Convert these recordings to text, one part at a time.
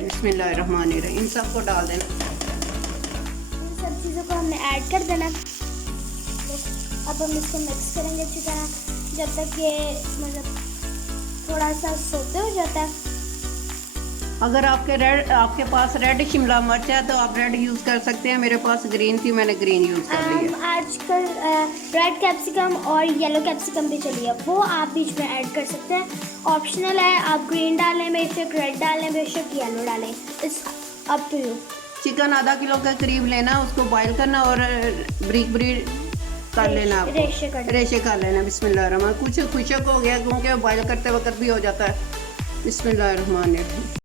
बिस्मिल्लाहिर्रहमानिर्रहीम। इन सबको डाल देना। इन सब चीज़ों को हमने ऐड कर देना। अब हम इसको मिक्स करेंगे अच्छी तरह जब तक ये मतलब थोड़ा सा सोते हो जाता है। अगर आपके पास रेड शिमला मिर्च है तो आप रेड यूज़ कर सकते हैं। मेरे पास ग्रीन थी, मैंने ग्रीन यूज़ कर ली है। आजकल रेड कैप्सिकम और येलो कैप्सिकम भी चली है, वो आप बीच में ऐड कर सकते हैं। ऑप्शनल है, आप ग्रीन डालें बेशक, रेड डालें बेशक, येलो डालें, it's up to you. Chicken आधा किलो के करीब लेना, उसको बॉईल करना और ब्रीक ब्रीड कर लेना, आपको रेशे कर लेना। बिस्मिल्लाहिर्रहमान। कुछ खुशक हो गया क्योंकि बॉईल करते वक्त भी हो जाता है। बिस्मिल्लाहिर्रहमानिर्रहीम।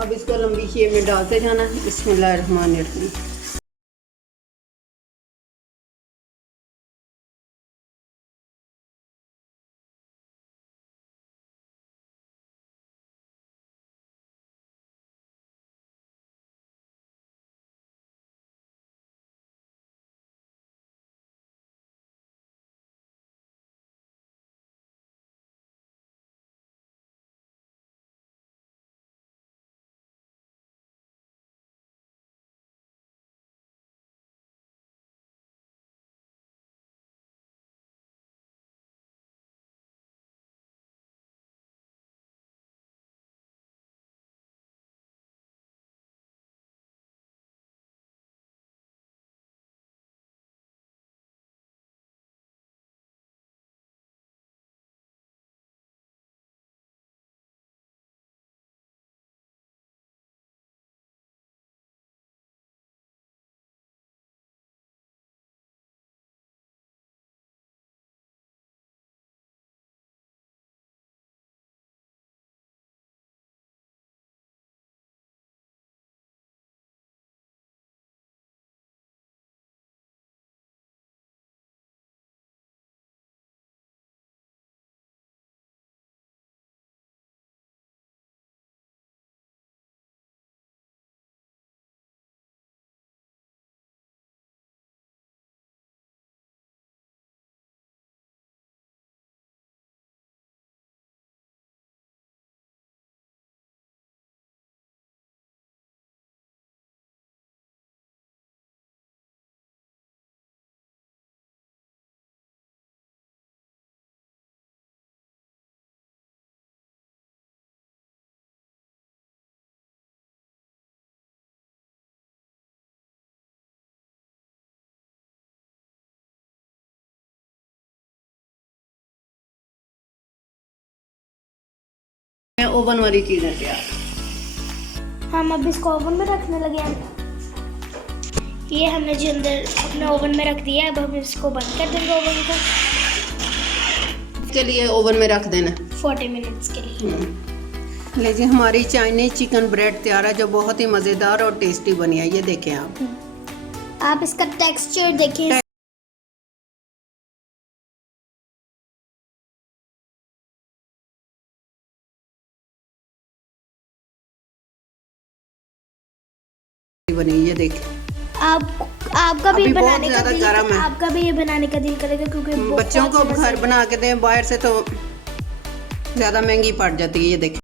अब इसको लंबी शेप में डालते जाना। बिस्मिल्लाहिर्रहमानिर्रहीम। ओवन वाली चीज़ें तैयार। हम अब इसको ओवन में रखने लगे हैं। ये हमने जो अंदर अपने ओवन में रख दिया है, अब हम इसको बंद कर देंगे ओवन को इसके लिए ओवन में रख देना 40 मिनट्स के लिए। लीजिए हमारी चाइनीज चिकन ब्रेड तैयार है, जो बहुत ही मज़ेदार और टेस्टी बनी है। ये देखें आप इसका टेक्सचर देखें। बनी, ये देखें। आपका भी अभी बहुत बनाने का ज़्यादा दिल, गर्म है। आपका भी ये बनाने का दिल करेगा, क्योंकि बच्चों को घर बना के दें, बाहर से तो ज़्यादा महंगी पड़ जाती है। ये देखें